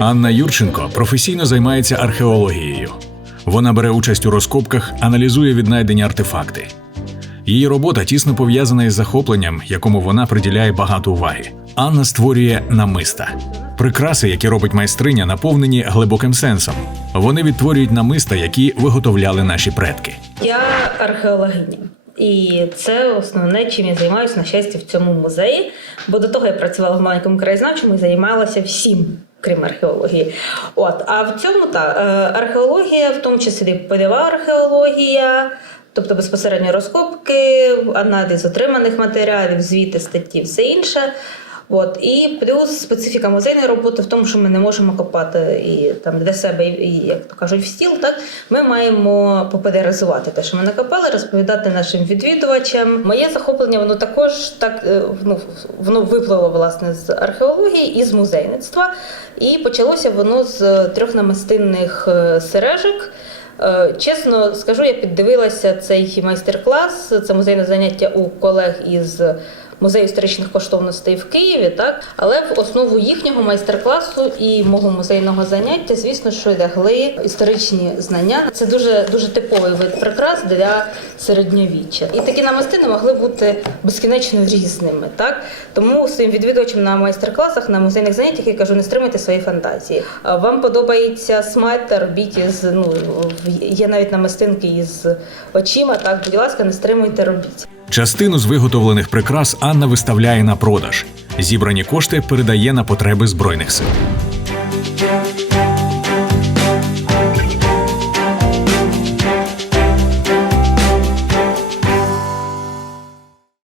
Анна Юрченко професійно займається археологією. Вона бере участь у розкопках, аналізує віднайдені артефакти. Її робота тісно пов'язана із захопленням, якому вона приділяє багато уваги. Анна створює намиста. Прикраси, які робить майстриня, наповнені глибоким сенсом. Вони відтворюють намиста, які виготовляли наші предки. Я археологиня. І це основне, чим я займаюся на щастя в цьому музеї. Бо до того я працювала в маленькому краєзнавчому і займалася всім, крім археології. От, а в цьому та археологія, в тому числі польова археологія, тобто безпосередньо розкопки, аналіз отриманих матеріалів, звіти, статті, все інше. От і плюс специфіка музейної роботи в тому, що ми не можемо копати і там для себе, і, як то кажуть, в стіл. Так ми маємо популяризувати те, що ми накопали, розповідати нашим відвідувачам. Моє захоплення воно також так е, ну, воно виплило власне з археології і з музейництва. І почалося воно з трьох намистинних е, сережок. Е, Чесно скажу, я піддивилася цей майстер-клас. Це музейне заняття у колег із музею історичних коштовностей в Києві, так але в основу їхнього майстер-класу і мого музейного заняття, звісно, що лягли історичні знання. Це дуже дуже типовий вид прикрас для середньовіччя. І такі намистини могли бути безкінечно різними. Так тому своїм відвідувачам на майстер-класах, на музейних заняттях я кажу, не стримуйте свої фантазії. Вам подобається смайта, робіть із ну є навіть намистинки із очима. Так, будь ласка, не стримуйте, робіть. Частину з виготовлених прикрас Анна виставляє на продаж. Зібрані кошти передає на потреби збройних сил.